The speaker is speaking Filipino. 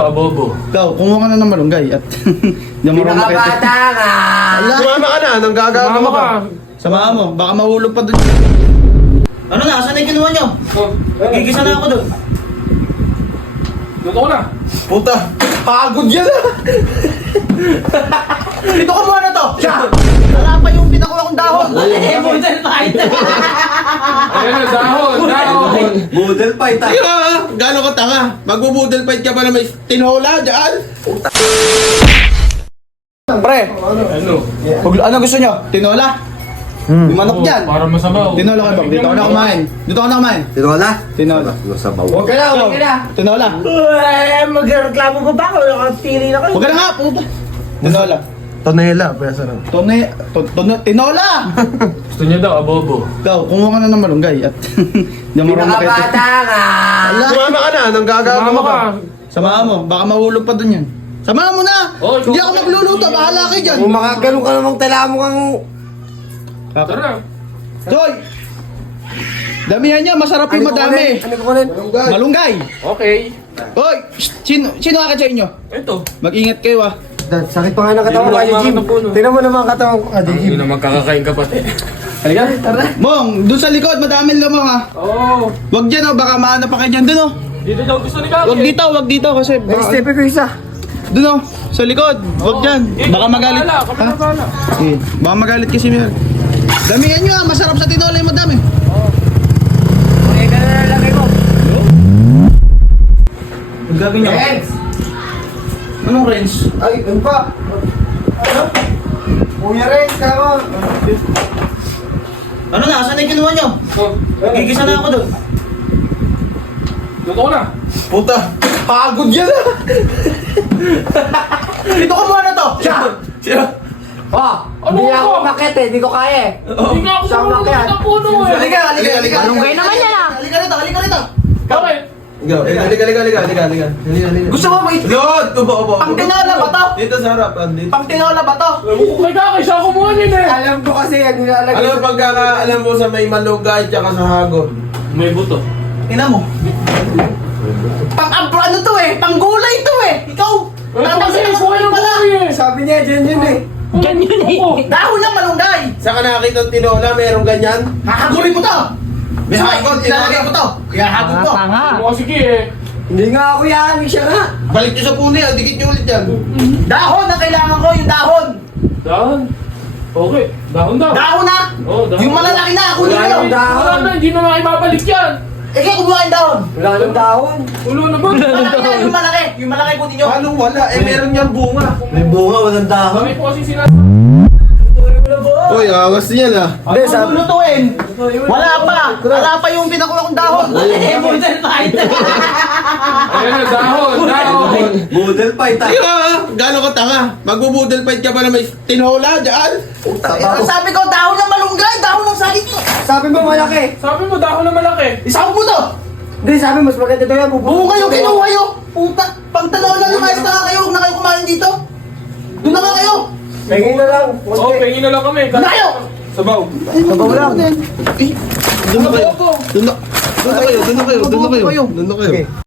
Abobo. Ikaw, kumuha ka na ng malunggay at hindi mo rin makita. Pinakabata ka! Sumama ka na, nang gagawa Mama ka. ka. Samahan mo, baka mahulog pa doon. Ano na? Saan na yung kinuha nyo? Gigisa na ako doon. Luto ko na. Puta, pagod yan ah. Ito kumuha na to! Siya! Wala pa yung pinakuha kong dahon! Model fight! Ayan na, dahon. Budel fight ah. Iyo ah, gano'n ka tanga. Magbubudel fight ka pa na may tinola dyan. Pre, Ano? ano gusto nyo? Tinola? Yung manok dyan. Para masabaw. Tinola kayo, Bob. Dito ako na kumain. Dito ako na kumain. Tinola? Tinola. Sabaw. Huwag ka na, huwag ka na! Tinola. Magreklamo pa ba ako? Nakatiri na kayo. Huwag ka na nga, puta. Tinola. Tonela, pesa na. Tinola! Gusto niya daw, abobo. Ikaw, kumuha ka na ng malunggay at hindi mo rin makita. Pinakabata ka! Sumama ka na, nang gagawa Mama ka. Samahan mo, baka mahulog pa doon yan. Samahan mo na! Oh, Hindi ako magluluto, bahala kayo dyan. Kung makagano ka namang tala mo kang... Tara na. Hoy! Damihan nyo, masarap yung madami. Ano ko kunin? Malunggay! Okay. Hoy! Sino ka sa inyo? Ito. Mag-ingat kayo ah. Sakit pa nga ng katawan ko, Hindi mo Adi Jim. makakatapuno. Tingnan mo naman ang katawan ko, Adi Jim. Hindi na magkakakain ka pati. Halika, tara. Mong, doon sa likod, madaming lamang ah. Oo. Wag dyan oh, baka mahanap pa kayo dyan. Doon oh. Dito daw gusto ni Kaki. Wag dito kasi May baka... step ko isa. Doon oh, sa likod. Wag dyan. Baka magalit. Kami na bala. Eh, baka magalit kasi Mer. Damihan nyo ah, masarap sa tinola yung madami. Okay, ka na lalagay mo. Ang gagawin nyo? Renz! Anong range? Ay, ano pa? Ano? Kuya Renz, kama. Ano na? Saan na yung kinuha nyo? Gigisa na ako doon. Luto ko na. Puta, pagod yan ah. Ito kumuha na to! Siya! Siya. Oh, Ano hindi ba? ako makit eh, hindi ko kaya eh. Hindi nga ako Saan sa makiyan? ng puno eh. Halika! Malunggay naman yan ah. Halika rito! Bakit? Ikaw, halika. Gusto mo may... Lord, upo. Pang tinola ba to? Dito sa harapan, dito. Pang tinola ba to? Kay Kaki, siya kumuha niya eh. Alam ko kasi yan, nilalagay Alam mo pagkakaalam mo sa may malunggay tsaka sa hagod. May buto. Ina mo. Ano to eh? Pang gulay to eh! Ikaw! Ito kasi, kuha yung pala! buhay eh. Sabi niya, dyan yun eh. Dahon ng malunggay! Saan ka nakakita ng tinola? Merong ganyan? Hahagulin mo to! May hagod, ilalagay mo to! Kaya hagod ko! Mukha sige eh. Hindi nga ako yan, siya nga. Balik nyo sa puno yan, dikit nyo ulit yan. Dahon ang kailangan ko, yung dahon! Dahon. Okay, dahon daw. Dahon na! Oo, dahon. Yung malalaki na, kunin Wala mo! nang dahon. Wala na, hindi na makibabalik yan. Eh kaya kumuha yung dahon! Wala nang dahon. Ulo na ba? Malaki na, yung malaki kunin nyo! Paano wala? Eh meron niyang bunga. May bunga, walang dahon. Kami po kasi sinasabi. Uy, awas niyan ah. Hindi, Ano sabi. lulutuin? Wala pa yung pinakuha kong dahon! Model fight! Ayan na, dahon. Budel fight ah. Iyo ah, gano'n ka tanga. Magbubudel fight ka pa na may tinola dyan. Sabi ko, dahon ng malunggay, dahon ng saging mo! Sabi mo malaki. Sabi mo, dahon na malaki. Isang mo to! Hindi, sabi mas maganda daw yan. Buo kayo, kinuha kayo! Puta! Pag tanola na mayos na kayo, huwag na kayo kumain dito! Doon na nga kayo! Tingin na lang. Oo, pengin na lang kami. Doon na kayo! Sabaw. Sabaw lang. Doon na kayo. Doon na kayo. Doon na kayo.